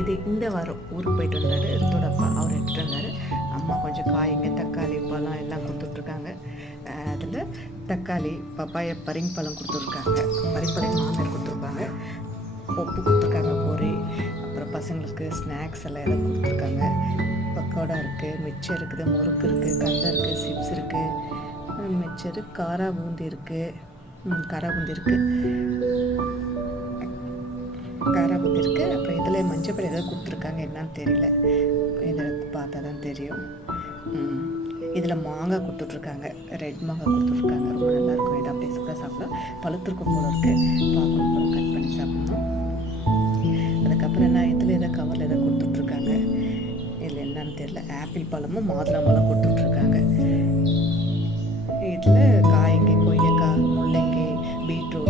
இது இந்த வாரம் ஊருக்கு போயிட்டு வந்தார். ரித்தோட அப்பா அவர் எடுத்துகிட்டு வந்தார். அம்மா கொஞ்சம் காய்ங்க, தக்காளி, பழம் எல்லாம் கொடுத்துட்ருக்காங்க. அதில் தக்காளி, பப்பாய, பரிங்கப்பழம் கொடுத்துருக்காங்க. பரிங்கப்பழம் மாமியார் கொடுத்துருப்பாங்க. உப்பு கொடுத்துருக்காங்க, பொரி. அப்புறம் பசங்களுக்கு ஸ்நாக்ஸ் எல்லாம் எல்லாம் கொடுத்துருக்காங்க. பக்கோடா இருக்குது, மிச்சம் இருக்குது, முறுக்கு இருக்குது, கண்டை இருக்குது, சிப்ஸ் இருக்குது, மிச்சரு காரா பூந்தி இருக்குது. காராபூந்தி இருக்குது. அப்புறம் இதில் மஞ்சப்பள்ளி ஏதாவது கொடுத்துருக்காங்க, என்னன்னு தெரியல. இதில் பார்த்தா தான் தெரியும். இதில் மாங்காய் கொடுத்துட்ருக்காங்க, ரெட் மாங்காய் கொடுத்துட்ருக்காங்க. ரொம்ப நல்லாயிருக்கும். இதை அப்படியே சுட சாப்பிடலாம். பழுத்திருக்கும் போல இருக்குது. பார்க்கணும் போல, கட் பண்ணி சாப்பிடணும். அதுக்கப்புறம் என்ன, இதில் எதாவது கவரில் எதாவது கொடுத்துட்ருக்காங்க. இதில் என்னன்னு தெரியல. ஆப்பிள் பழமும் மாதுளம்பழம் கொடுத்துட்ருக்காங்க. இதில் காய்ங்க, கொய்யக்காய், முள்ளங்கி, பீட்ரூட்,